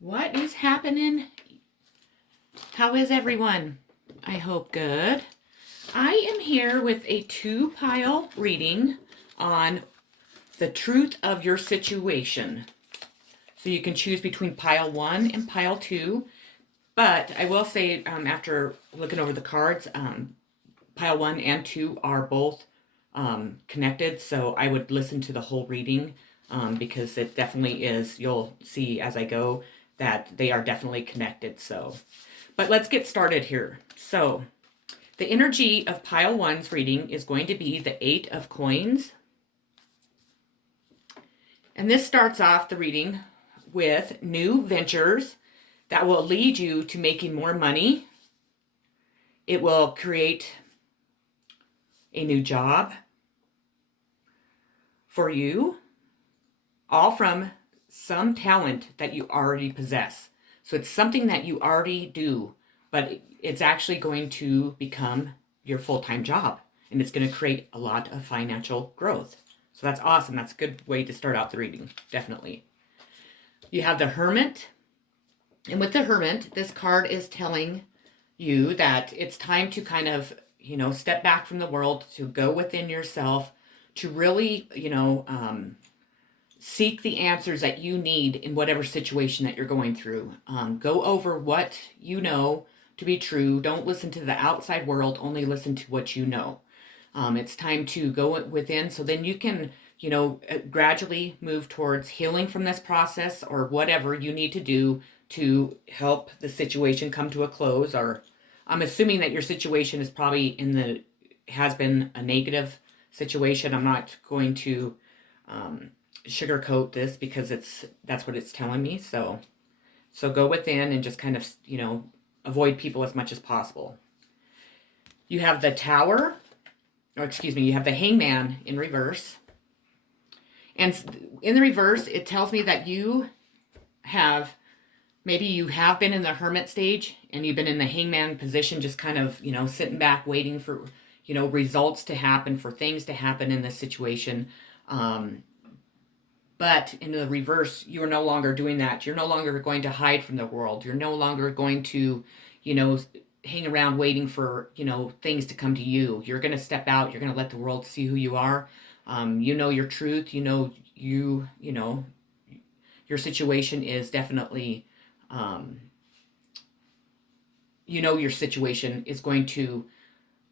What is happening? How is everyone? I hope good. I am here with a two-pile reading on the truth of your situation. So you can choose between pile 1 and pile 2. But I will say, after looking over the cards, pile 1 and 2 are both connected. So I would listen to the whole reading because it definitely is. You'll see as I go that they are definitely connected. But let's get started here. So the energy of pile 1's reading is going to be the 8 of coins. And this starts off the reading with new ventures that will lead you to making more money. It will create a new job for you, all from some talent that you already possess. So it's something that you already do, but it's actually going to become your full-time job, and it's going to create a lot of financial growth. So that's awesome. That's a good way to start out the reading, definitely. You have the Hermit, and with the Hermit, this card is telling you that it's time to kind of, step back from the world, to go within yourself, to really, seek the answers that you need in whatever situation that you're going through. Go over what you know to be true. Don't listen to the outside world, only listen to what you know. It's time to go within so then you can, gradually move towards healing from this process or whatever you need to do to help the situation come to a close. Or I'm assuming that your situation is probably has been a negative situation. I'm not going to sugarcoat this because that's what it's telling me. So go within and just kind of, avoid people as much as possible. You have the Tower, you have the Hangman in reverse. And in the reverse, it tells me that maybe you have been in the Hermit stage and you've been in the Hangman position, just kind of, sitting back, waiting for, results to happen, for things to happen in this situation. But in the reverse, you are no longer doing that. You're no longer going to hide from the world. You're no longer going to, hang around waiting for, things to come to you. You're going to step out. You're going to let the world see who you are. You know your truth. Your situation is definitely, your situation is going to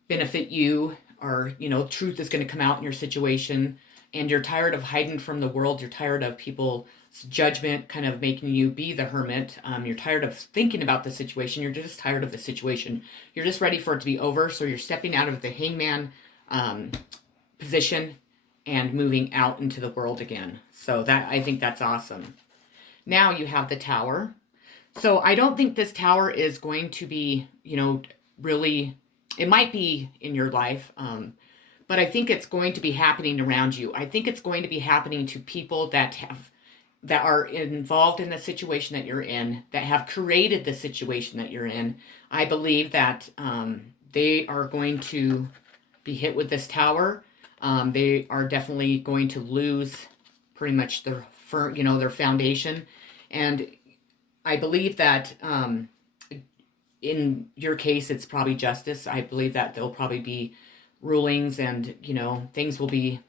benefit you, or, truth is going to come out in your situation. And you're tired of hiding from the world. You're tired of people's judgment kind of making you be the hermit. You're tired of thinking about the situation. You're just tired of the situation. You're just ready for it to be over. So you're stepping out of the hangman position and moving out into the world again. So I think that's awesome. Now you have the Tower. So I don't think this Tower is going to be, really, it might be in your life, but I think it's going to be happening around you. I think it's going to be happening to people that are involved in the situation that you're in, that have created the situation that you're in. I believe that they are going to be hit with this Tower. They are definitely going to lose pretty much their foundation. And I believe that in your case, it's probably justice. I believe that there'll probably be rulings and, things will be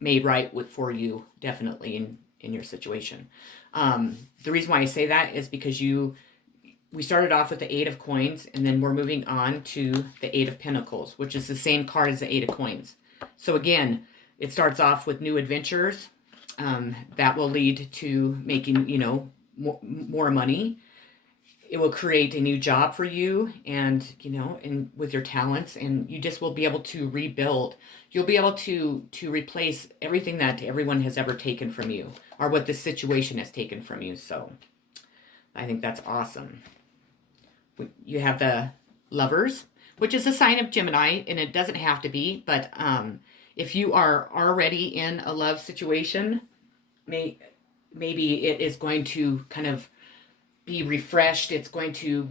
made right for you, definitely in your situation. The reason why I say that is because we started off with the 8 of coins, and then we're moving on to the 8 of pentacles, which is the same card as the 8 of coins. So again, it starts off with new adventures that will lead to making, more money. It will create a new job for you, and and with your talents, and you just will be able to rebuild. You'll be able to replace everything that everyone has ever taken from you, or what this situation has taken from you. So I think that's awesome. You have the Lovers, which is a sign of Gemini, and it doesn't have to be, but if you are already in a love situation, maybe it is going to kind of be refreshed. It's going to,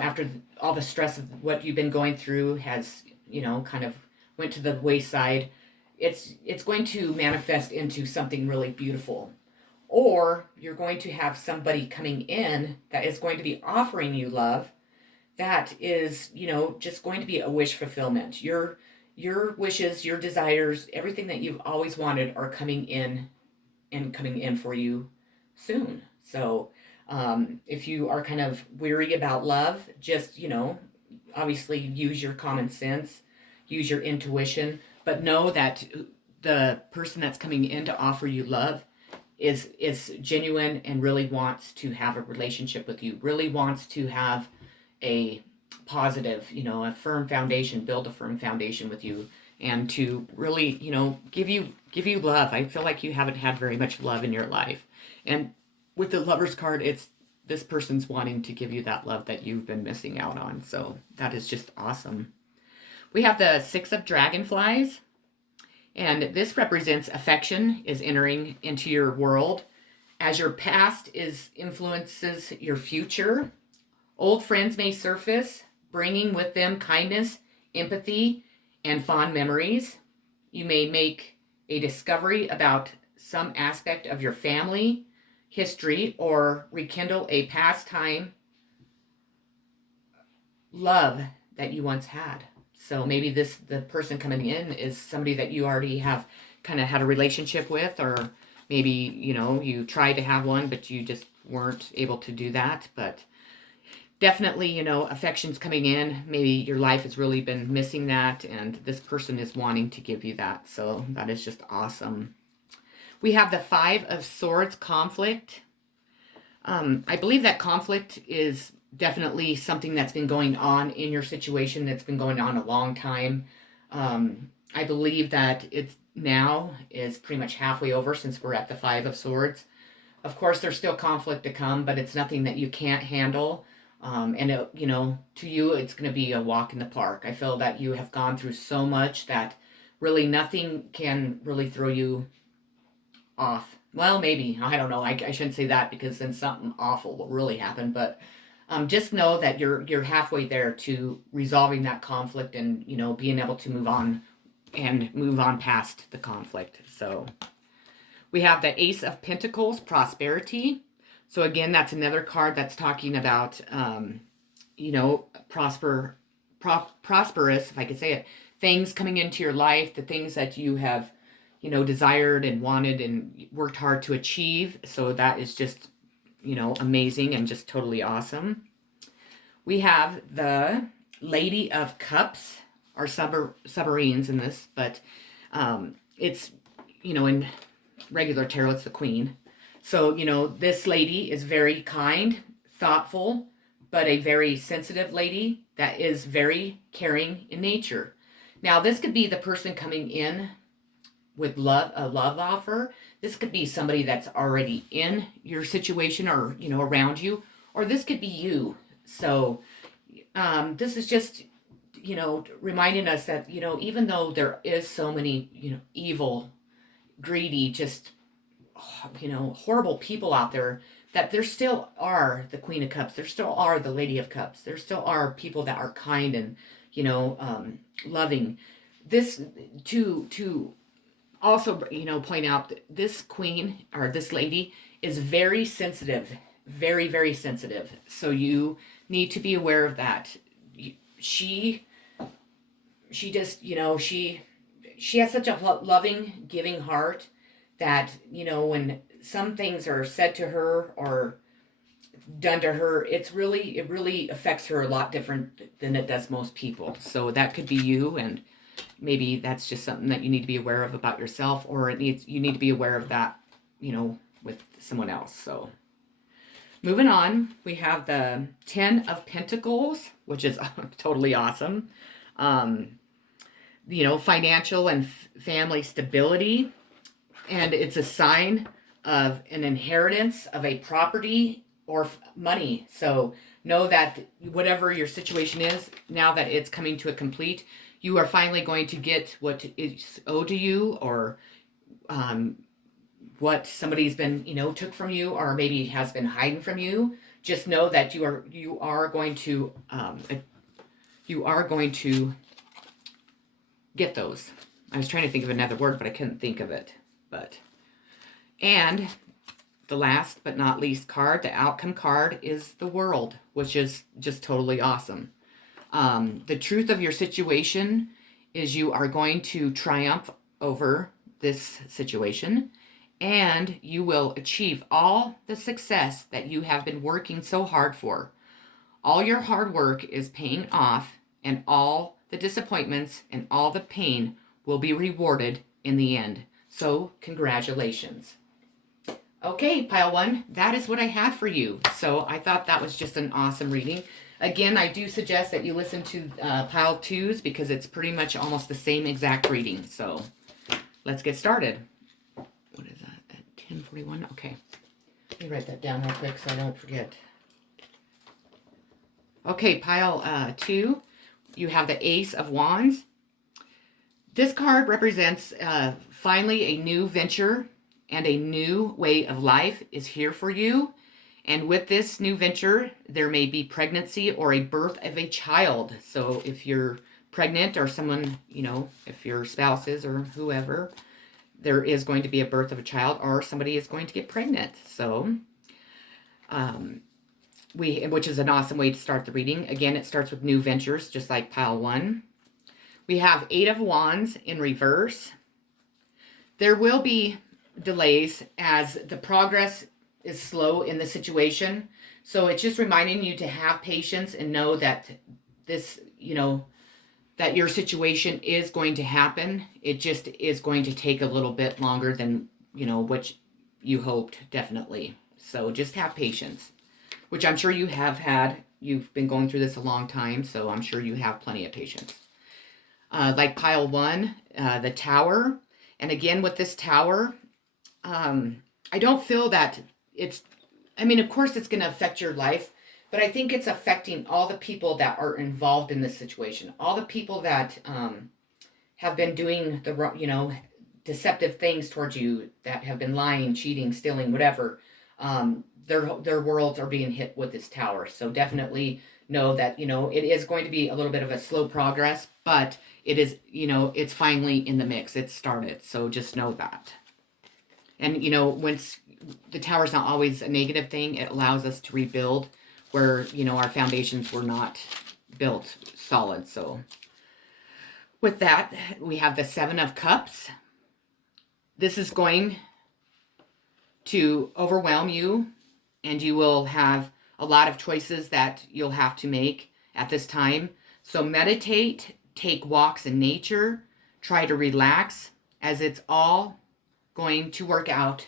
after all the stress of what you've been going through has, kind of went to the wayside, it's going to manifest into something really beautiful. or you're going to have somebody coming in that is going to be offering you love that is, just going to be a wish fulfillment. Your wishes, your desires, everything that you've always wanted are coming in and coming in for you soon. So if you are kind of weary about love, just, obviously use your common sense, use your intuition, but know that the person that's coming in to offer you love is genuine and really wants to have a relationship with you, really wants to have a positive, a firm foundation, build a firm foundation with you, and to really, give you love. I feel like you haven't had very much love in your life. And with the Lover's card, it's this person's wanting to give you that love that you've been missing out on. So that is just awesome. We have the Six of Dragonflies, and this represents affection is entering into your world as your past influences your future. Old friends may surface, bringing with them kindness, empathy, and fond memories. You may make a discovery about some aspect of your family history or rekindle a pastime love that you once had. So maybe the person coming in is somebody that you already have kind of had a relationship with, or maybe, you tried to have one, but you just weren't able to do that. But definitely, affection's coming in. Maybe your life has really been missing that, and this person is wanting to give you that. So that is just awesome. We have the Five of Swords, conflict. I believe that conflict is definitely something that's been going on in your situation, that's been going on a long time. I believe that it's now is pretty much halfway over since we're at the Five of Swords. Of course, there's still conflict to come, but it's nothing that you can't handle. And to you, it's going to be a walk in the park. I feel that you have gone through so much that really nothing can really throw you off. Well, maybe, I don't know. I shouldn't say that, because then something awful will really happen. But just know that you're halfway there to resolving that conflict, and being able to move on past the conflict. So we have the Ace of Pentacles, prosperity. So again, that's another card that's talking about prosperous, if I could say it, things coming into your life, the things that you have desired and wanted and worked hard to achieve. So that is just amazing and just totally awesome. We have the Lady of Cups, or submarines in this, but it's, in regular tarot, it's the Queen. So, this lady is very kind, thoughtful, but a very sensitive lady that is very caring in nature. Now, this could be the person coming in with a love offer. This could be somebody that's already in your situation, or, around you, or this could be you. So, this is just, reminding us that, even though there is so many, evil, greedy, just, horrible people out there, that there still are the Queen of Cups. There still are the Lady of Cups. There still are people that are kind and, loving. This to also, point out that this queen, or this lady, is very sensitive, very, very sensitive. So you need to be aware of that. She just, she has such a loving, giving heart that, when some things are said to her or done to her, it really affects her a lot different than it does most people. So that could be you, and maybe that's just something that you need to be aware of about yourself, or you need to be aware of that, with someone else. So moving on, we have the Ten of Pentacles, which is totally awesome. Financial and family stability. And it's a sign of an inheritance of a property or money. So know that whatever your situation is, now that it's coming to a complete, you are finally going to get what is owed to you, or what somebody's been, took from you, or maybe has been hiding from you. Just know that you are going to get those. I was trying to think of another word, but I couldn't think of it. And the last but not least card, the outcome card, is the World, which is just totally awesome. The truth of your situation is you are going to triumph over this situation, and you will achieve all the success that you have been working so hard for. All your hard work is paying off, and all the disappointments and all the pain will be rewarded in the end. So, congratulations. Okay, Pile 1, that is what I had for you. So, I thought that was just an awesome reading. Again, I do suggest that you listen to Pile 2s because it's pretty much almost the same exact reading. So, let's get started. What is that? At 10:41? Okay. Let me write that down real quick so I don't forget. Okay, Pile 2, you have the Ace of Wands. This card represents finally a new venture and a new way of life is here for you. And with this new venture, there may be pregnancy or a birth of a child. So if you're pregnant or someone, if your spouse is or whoever, there is going to be a birth of a child or somebody is going to get pregnant. So, which is an awesome way to start the reading. Again, it starts with new ventures, just like Pile 1. We have 8 of Wands in reverse. There will be delays as the progress is slow in the situation. So it's just reminding you to have patience and know that this, that your situation is going to happen. It just is going to take a little bit longer than, what you hoped, definitely. So just have patience, which I'm sure you have had. You've been going through this a long time, so I'm sure you have plenty of patience. Like Pile 1, the Tower. And again, with this Tower, I don't feel that of course it's going to affect your life, but I think it's affecting all the people that are involved in this situation. All the people that have been doing the, deceptive things towards you, that have been lying, cheating, stealing, whatever. Their worlds are being hit with this Tower. So definitely know that, it is going to be a little bit of a slow progress, but it is, it's finally in the mix. It's started. So just know that. And, once the Tower is not always a negative thing, it allows us to rebuild where, our foundations were not built solid. So with that, we have the 7 of Cups. This is going to overwhelm you, and you will have a lot of choices that you'll have to make at this time. So meditate, take walks in nature, try to relax, as it's all going to work out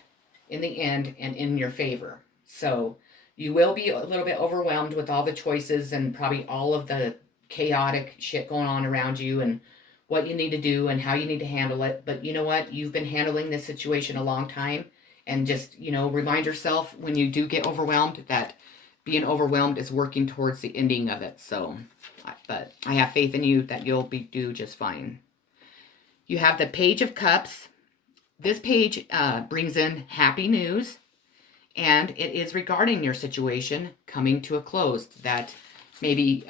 in the end and in your favor. So you will be a little bit overwhelmed with all the choices and probably all of the chaotic shit going on around you and what you need to do and how you need to handle it. But you know what? You've been handling this situation a long time, and just, remind yourself when you do get overwhelmed that being overwhelmed is working towards the ending of it. So, but I have faith in you that you'll do just fine. You have the Page of Cups. This page brings in happy news, and it is regarding your situation coming to a close, that maybe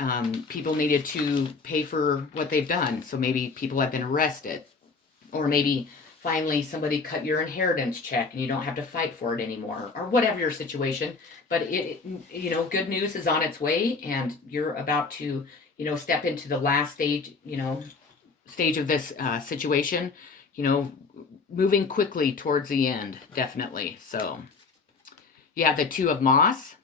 people needed to pay for what they've done. So maybe people have been arrested, or maybe finally somebody cut your inheritance check and you don't have to fight for it anymore, or whatever your situation. But good news is on its way, and you're about to, step into the last stage, stage of this situation, moving quickly towards the end, definitely. So you have the 2 of Moss.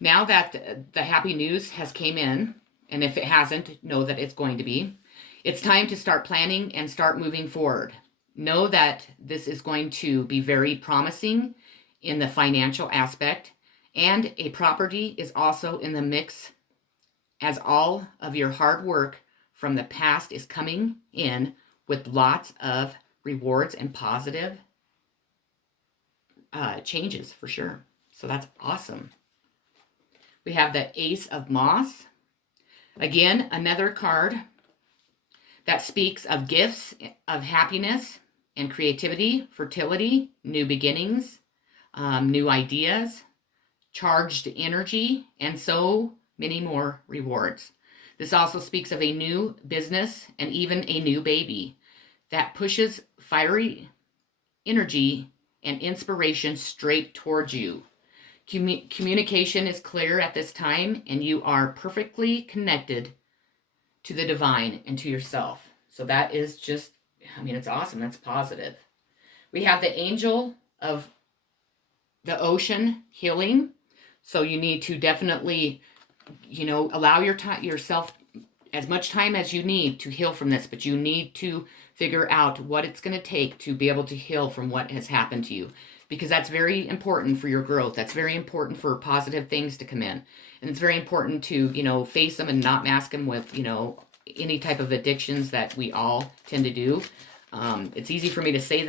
Now that the happy news has came in, and if it hasn't, know that it's going to be, it's time to start planning and start moving forward. Know that this is going to be very promising in the financial aspect, and a property is also in the mix, as all of your hard work from the past is coming in with lots of rewards and positive changes for sure. So that's awesome. We have the Ace of Moss. Again, another card that speaks of gifts of happiness and creativity, fertility, new beginnings, new ideas, charged energy, and so many more rewards. This also speaks of a new business and even a new baby that pushes fiery energy and inspiration straight towards you. Communication is clear at this time, and you are perfectly connected to the divine and to yourself. So that is just, I mean, it's awesome. That's positive. We have the angel of the ocean healing. So you need to definitely, allow yourself as much time as you need to heal from this, but you need to figure out what it's going to take to be able to heal from what has happened to you, because that's very important for your growth. That's very important for positive things to come in. And it's very important to, face them and not mask them with, any type of addictions that we all tend to do. It's easy for me to say that.